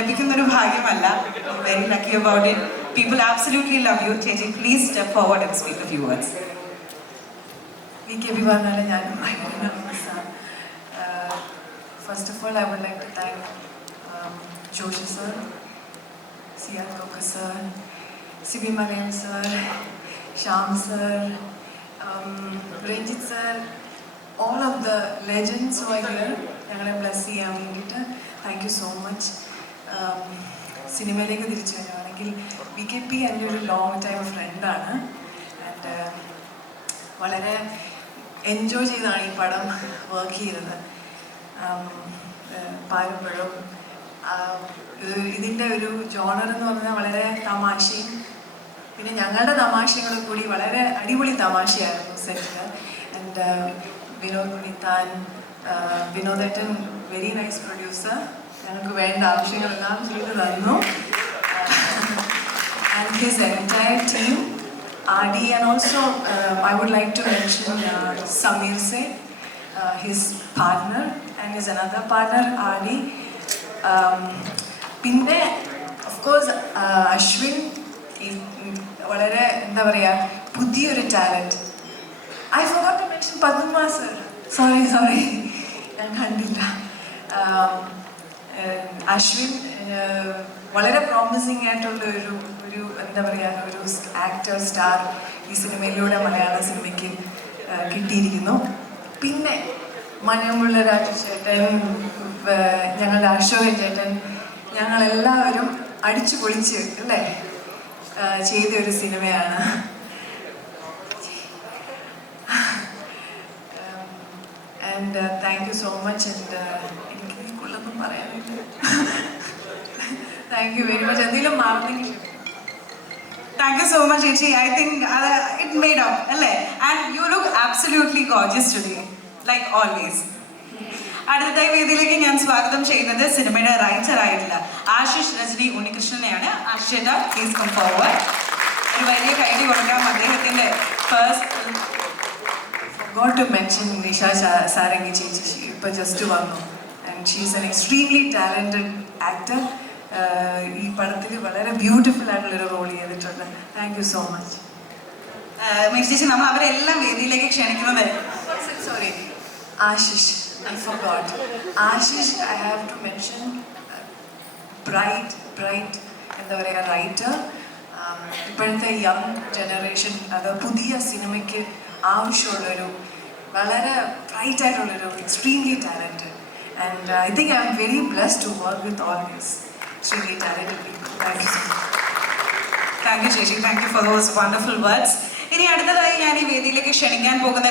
ലഭിക്കുന്നൊരു ഭാഗ്യമല്ല. Very lucky about it. People absolutely love you. ചേച്ചി please step forward and speak a few words. VKB പറഞ്ഞാൽ ഞാനും ഭയങ്കര നർവസാണ്. First of all I would like to thank Joshi sir, Siyad Koker sir, Sibi Malayil sir, Shyam sir, Ranjith sir, all of the legends who are here. ഞങ്ങളെ bless ചെയ്യാൻ വേണ്ടിയിട്ട് thank you so much. സിനിമയിലേക്ക് തിരിച്ചു വരുവാണെങ്കിൽ VKP എൻ്റെ ഒരു ലോങ് ടൈം ഫ്രണ്ടാണ്. ആൻഡ് വളരെ എൻജോയ് ചെയ്താണ് ഈ പടം വർക്ക് ചെയ്തത്. പാരമ്പഴം ഇതിൻ്റെ ഒരു ജോണർ എന്ന് പറഞ്ഞാൽ വളരെ തമാശയും പിന്നെ ഞങ്ങളുടെ തമാശകളും കൂടി വളരെ അടിപൊളി തമാശയായിരുന്നു സെറ്റിൽ. ആൻഡ് വിനോദ് കുണിത്താൻ, വിനോദേട്ടൻ വെരി നൈസ് പ്രൊഡ്യൂസർ, ഞങ്ങൾക്ക് വേണ്ട ആവശ്യങ്ങളെല്ലാം ചെയ്തു തന്നു. And his entire team, RD, and also I would like to mention Samir Seth, his partner, and his another partner RD. പിന്നെ of course അശ്വിൻ വളരെ എന്താ പറയുക പുതിയൊരു talent. I forgot to mention Padma sir. Sorry ഞാൻ കണ്ടില്ല. അശ്വിൻ വളരെ promising ആയിട്ടുള്ള ഒരു എന്താ പറയുക ഒരു ആക്ടർ സ്റ്റാർ ഈ സിനിമയിലൂടെ മലയാള സിനിമയ്ക്ക് കിട്ടിയിരിക്കുന്നു. പിന്നെ മഞ്ഞമുള്ള രാജു ചേട്ടൻ, ഞങ്ങളുടെ അശോകൻ ചേട്ടൻ, ഞങ്ങളെല്ലാവരും അടിച്ചു പൊളിച്ച് അല്ലേ ചെയ്ത ഒരു സിനിമയാണ്. And thank you so much. And എനിക്ക് ഇതിക്കുള്ളൊന്നും പറയാനില്ല. Thank you very much. എന്തെങ്കിലും മാറുന്നെങ്കിൽ Thank you so much, Chechi. I think it made up, alle? And you look absolutely gorgeous today, like always. അടുത്തതായി വേദിയിലേക്ക് ഞാൻ സ്വാഗതം ചെയ്യുന്നത് സിനിമയുടെ റൈറ്റർ ആയിട്ടുള്ള ആശിഷ് രജനി ഉണ്ണികൃഷ്ണനെയാണ്. Ashish please come forward. ഒരു വലിയ കൈഡി കൊടുക്കാം അദ്ദേഹത്തിന്റെ first. Got to mention Nisha Sarangi ചേച്ചി, ഇപ്പോൾ ജസ്റ്റ് വന്നു. And she is an extremely talented actor. ഈ പടത്തിൽ വളരെ ബ്യൂട്ടിഫുൾ ആയിട്ടുള്ളൊരു റോൾ ചെയ്തിട്ടുണ്ട്. Thank you so much. ചേച്ചി നമ്മൾ അവരെല്ലാം വേദിയിലേക്ക് ക്ഷണിക്കുന്നത്. Sorry, Ashish, I forgot. Ashish I have to mention. Bright എന്താ പറയുക റൈറ്റർ. ഇപ്പോഴത്തെ യങ് ജനറേഷൻ അത് പുതിയ സിനിമയ്ക്ക് ആവശ്യമുള്ളൊരു വളരെ ബ്രൈറ്റ് ആയിട്ടുള്ളൊരു extremely talented. And I think I am very blessed to work with all these extremely talented people. Thank you so much. Thank you, Chechi. Thank you for those wonderful words. ഇനി അടുത്തതായി ഞാൻ ഈ വേദിയിലേക്ക് ക്ഷണിക്കാൻ പോകുന്ന